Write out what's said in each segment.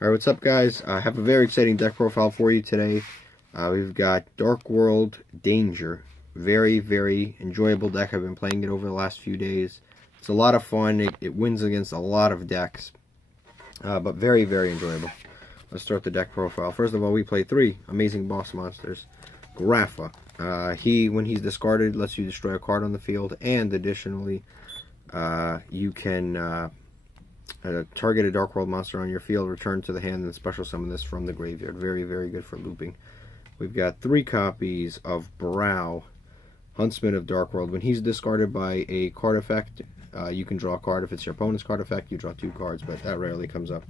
Alright, what's up guys? I have a very exciting deck profile for you today. We've got Dark World Danger. Very, very enjoyable deck. I've been playing it over the last few days. It's a lot of fun. It wins against a lot of decks, but very, very enjoyable. Let's start the deck profile. First of all, we play three amazing boss monsters. Grapha. When he's discarded, lets you destroy a card on the field, and additionally, you can target a Dark World monster on your field, return to the hand, and special summon this from the graveyard. Very, very good for looping. We've got three copies of Brow, Huntsman of Dark World. When he's discarded by a card effect, you can draw a card. If it's your opponent's card effect, you draw two cards, but that rarely comes up.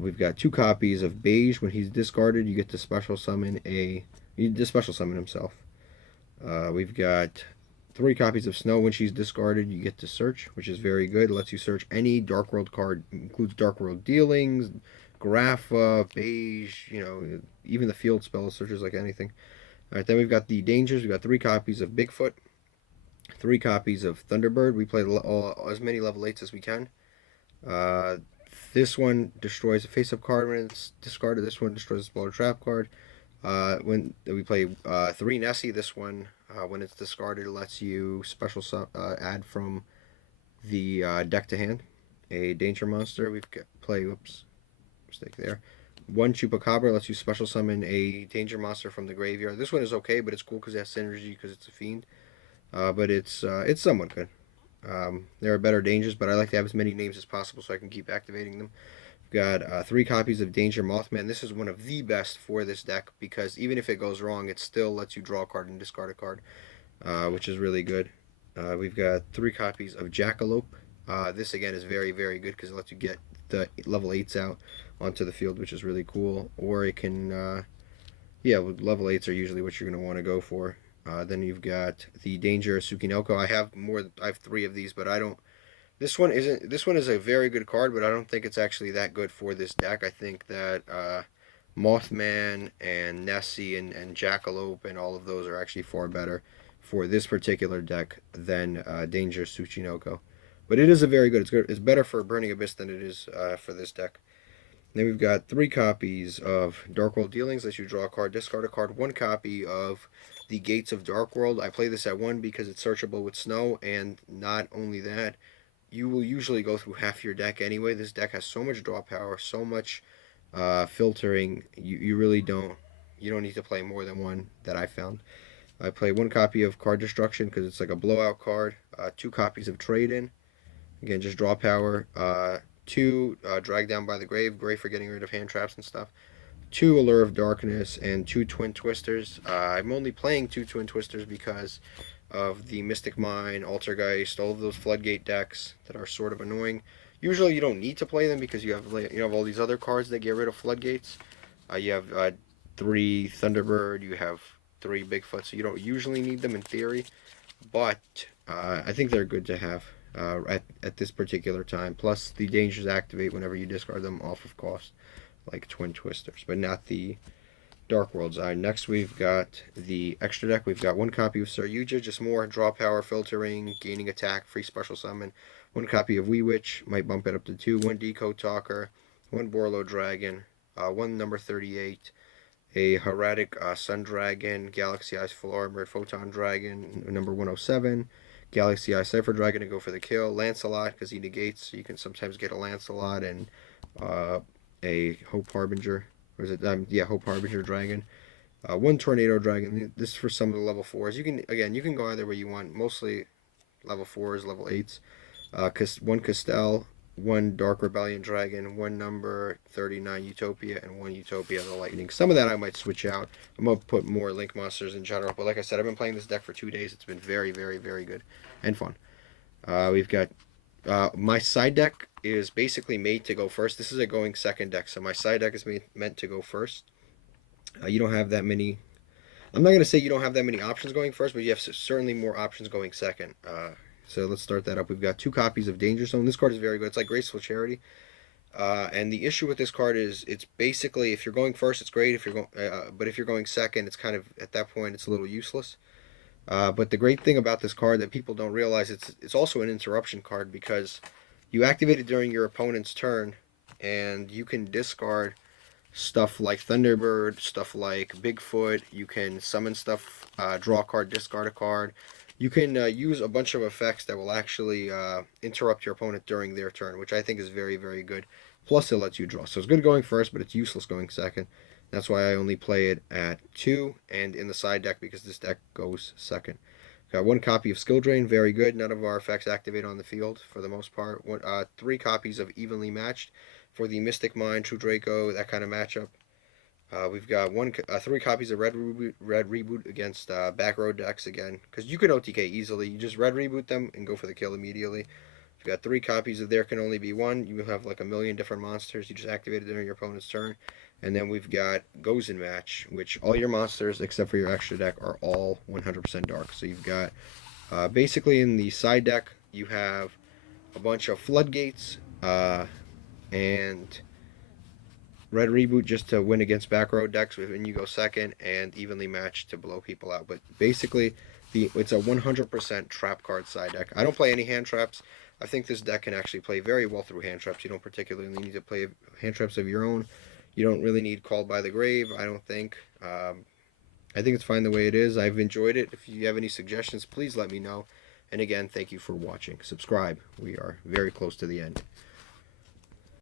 We've got two copies of Beige. When he's discarded, you get to special summon You just special summon himself. We've got three copies of Snow. When she's discarded, you get to search, which is very good. It lets you search any Dark World card. Includes Dark World Dealings, Grapha, Beige, even the field spell searches like anything. Alright, then we've got the Dangers. We've got three copies of Bigfoot, three copies of Thunderbird. We play as many level 8s as we can. Uh, this one destroys a face-up card when it's discarded. This one destroys a smaller trap card. When we play three Nessie, this one when it's discarded lets you add from the deck to hand a danger monster. Whoops, mistake there. One Chupacabra lets you special summon a danger monster from the graveyard. This one is okay, but it's cool because it has synergy because it's a fiend. But it's somewhat good. There are better dangers, but I like to have as many names as possible so I can keep activating them. We've got three copies of Danger Mothman. This is one of the best for this deck because even if it goes wrong, it still lets you draw a card and discard a card, which is really good. We've got three copies of Jackalope. This again is very, very good because it lets you get the level 8s out onto the field, which is really cool. Or it can, yeah, level 8s are usually what you're going to want to go for. Then you've got the Danger Tsukinoko. I have three of these, but I don't. This one is a very good card, but I don't think it's actually that good for this deck. I think that Mothman and Nessie and Jackalope and all of those are actually far better for this particular deck than Danger Tsuchinoko. But it is a very good. It's good. It's better for Burning Abyss than it is for this deck. Then we've got three copies of Dark World Dealings. Lets you draw a card, discard a card. One copy of the Gates of Dark World. I play this at one because it's searchable with Snow, and not only that, you will usually go through half your deck anyway. This deck has so much draw power, so much filtering. You really don't. You don't need to play more than one that I found. I play one copy of Card Destruction because it's like a blowout card. Two copies of Trade In. Again, just draw power. Two Drag Down by the Grave. Great for getting rid of hand traps and stuff. Two Allure of Darkness and two Twin Twisters. I'm only playing two Twin Twisters because of the Mystic Mine, Altergeist, all of those Floodgate decks that are sort of annoying. Usually you don't need to play them because you have all these other cards that get rid of Floodgates. You have three Thunderbird, you have three Bigfoot, so you don't usually need them in theory. But I think they're good to have at this particular time. Plus, the dangers activate whenever you discard them off of cost, like Twin Twisters, but not the Dark Worlds. Next, we've got the extra deck. We've got one copy of Sir Yugioh, just more draw power, filtering, gaining attack, free special summon. One copy of Wee Witch, might bump it up to two. One Decode Talker, one Borlo Dragon, one number 38, a Heretic Sun Dragon, Galaxy Eyes Full Armored Photon Dragon, number 107. Galaxy Eye Cypher Dragon to go for the kill. Lancelot, because he negates, so you can sometimes get a Lancelot and a Hope Harbinger. Or is it? Yeah, Hope Harbinger Dragon. One Tornado Dragon. This is for some of the level 4s. You can go either way you want. Mostly level 4s, level 8s. One Castell, one Dark Rebellion Dragon, one number 39 Utopia, and one Utopia the Lightning. Some of that I might switch out. I'm going to put more Link monsters in general. But like I said, I've been playing this deck for 2 days. It's been very, very, very good and fun. We've got my side deck is basically made to go first. This is a going second deck, so my side deck is meant to go first. You don't have that many. I'm not going to say you don't have that many options going first, but you have certainly more options going second. So let's start that up. We've got two copies of Danger Zone. This card is very good. It's like Graceful Charity. And the issue with this card is it's basically if you're going first, it's great. But if you're going second, it's kind of at that point it's a little useless. But the great thing about this card that people don't realize it's also an interruption card because you activate it during your opponent's turn, and you can discard stuff like Thunderbird, stuff like Bigfoot. You can summon stuff, draw a card, discard a card. You can use a bunch of effects that will actually interrupt your opponent during their turn, which I think is very, very good. Plus, it lets you draw. So it's good going first, but it's useless going second. That's why I only play it at 2 and in the side deck, because this deck goes second. Got 1 copy of Skill Drain, very good. None of our effects activate on the field for the most part. 3 copies of Evenly Matched for the Mystic Mind, True Draco, that kind of matchup. We've got 3 copies of Red Reboot against back row decks again, because you can OTK easily. You just Red Reboot them and go for the kill immediately. We've got 3 copies of There Can Only Be One. You have like a million different monsters. You just activate it during your opponent's turn. And then we've got Goes in Match, which all your monsters, except for your extra deck, are all 100% dark. So you've got, basically in the side deck, you have a bunch of Floodgates, and Red Reboot just to win against back row decks when you go second, and Evenly Matched to blow people out. But basically, it's a 100% trap card side deck. I don't play any hand traps. I think this deck can actually play very well through hand traps. You don't particularly need to play hand traps of your own. You don't really need Called by the Grave, I don't think. I think it's fine the way it is. I've enjoyed it. If you have any suggestions, please let me know. And again, thank you for watching. Subscribe. We are very close to the end.